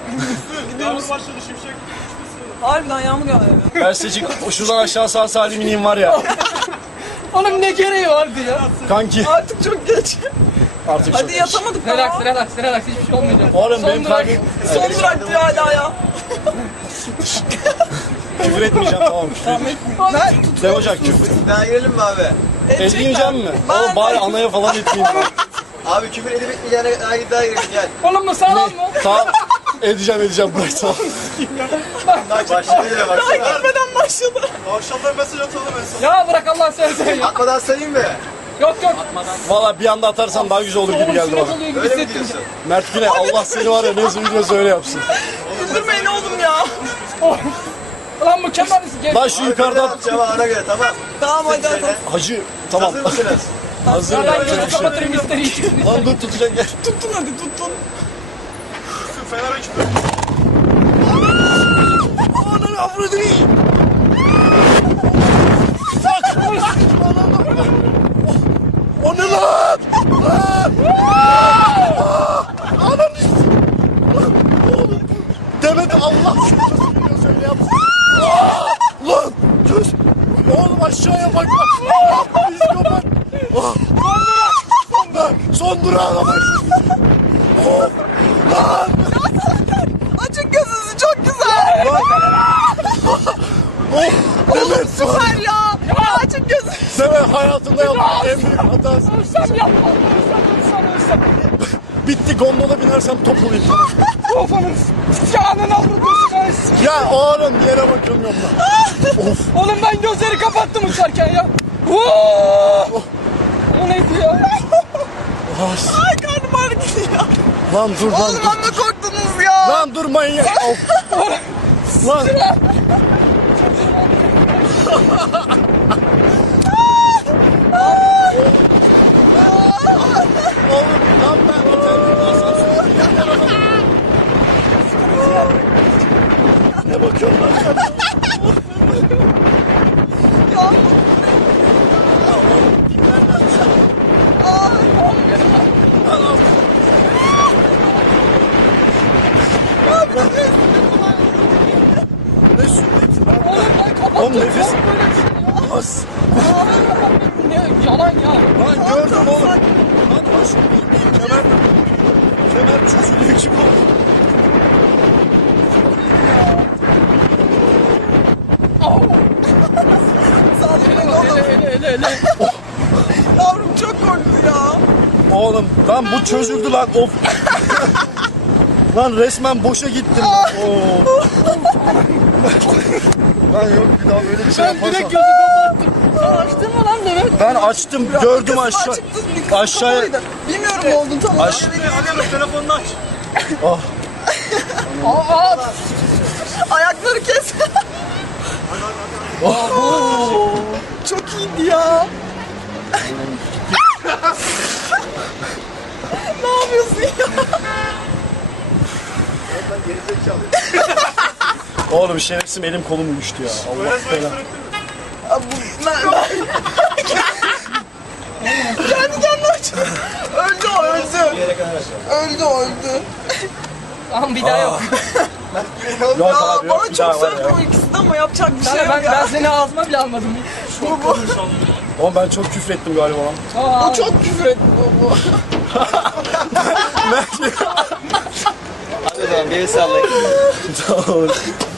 Yağmur başladı şimşek. Harbiden yağmur yağıyor. Persecik şuradan aşağı sağ salim ineyim var ya. Oğlum ne gereği vardı ya? Kanki Artık çok geç. artık Hadi çok geç. yatamadık Relax daha. relax relax hiçbir şey olmayacak. Oğlum benim Son durak. kalbim Son durak diyor hala ya. küfür etmeyeceğim tamam küfür etmeyeceğim. Ben tut. Demeyecek küfür. Daha girelim mi abi? Edemeyeceğim mi? Ben Oğlum bari de- anaya falan etmeyeyim ben. Abi küfür edip etmeyeceğine daha girelim gel. Oğlum bu sağlam mı? Tamam. Edeceğim bırak tamam. Bak başladı yine Daha baksana. girmeden başladı. Akşamdan mesaj atalım en son. Ya bırak Allah sen ya. Atmadan sayayım mı? Yok yok. Valla bir anda atarsan daha güzel olur gibi geldi bana. Oluyor gibi Öyle mi hissettim. diyorsun? Mert Güney Allah seni var ya ne üzülüyorsa öyle yapsın. Güldürmeyin oğlum ya. Lan mükemmel misin? Gel. Lan şu yukarıdan Yapacağım ona göre tamam. Tamam hadi hadi. hacı tamam. Hazır mısınız? Hazır Ben mı? gözü kapatırım isteği çıksın. Lan dur tutacak gel. Tuttun hadi tuttun. Fener açtı. Ananı avradını. O ne lan? Ananı oğlum. Demet Allah seni söyle yapsın. Lan göz. Oğlum aşağıya bak. Psikopat. Son durağına bak. Lan. Açın gözünüzü çok güzel. Oğlum süper ya. Açın gözünüzü. Demet hayatında yaptığın en büyük hatası. Ölsem yapma. Ölsem. Bitti gondola binersem top olayım sana. Of anam. Canın avradısın. Ya oğlum bir yere bakamıyorum lan. Oğlum ben gözleri kapattım uçarken ya. Oo! O neydi ya? Ay karnım ağrıdı ya. Lan dur lan Oğlum dur. amma korktunuz ya. Lan dur manyak. Of. Lan. Oğlum lan ben otelin asansörü. Ne bakıyorsun lan sen? Ya. Ne sürdün lan? Oğlum ben kapattım. Oğlum nefes. Oğlum böyle bir şey ya. As. Ne yalan ya. Lan gördüm oğlum. Lan baş. Kemer. Kemer çözülüyor kim oldu? Sağlıklı oğlum. Ele. Yavrum çok korktu ya. Oğlum lan bu çözüldü lan of. Lan resmen boşa gittim. Oo. Lan yok bir daha böyle bir şey Ben direkt yapmazsam. gözü kapattım. Sen açtın mı lan Demet? Ben açtım gördüm aşağı. Aşağıya. Bilmiyorum ne oldu tam olarak. Hadi telefonunu aç. Aa, Ayakları kes. Çok iyiydi ya. Ne yapıyorsun ya? Oğlum şerefsim elim kolum uyuştu ya. Allah belanı. Kendi kendine açıyor. Öldü o öldü. Öldü o öldü. Tamam bir daha yok. Yok Ya abi yok bana bir daha çok var sevdi ya. o ikisi de ama yapacak bir şey Ben, yok ben ya. seni ağzıma bile almadım. Bu. Oğlum ben çok küfür ettim galiba lan. O çok küfür etti bu. Hadi o zaman bir el sallayın. Tamam.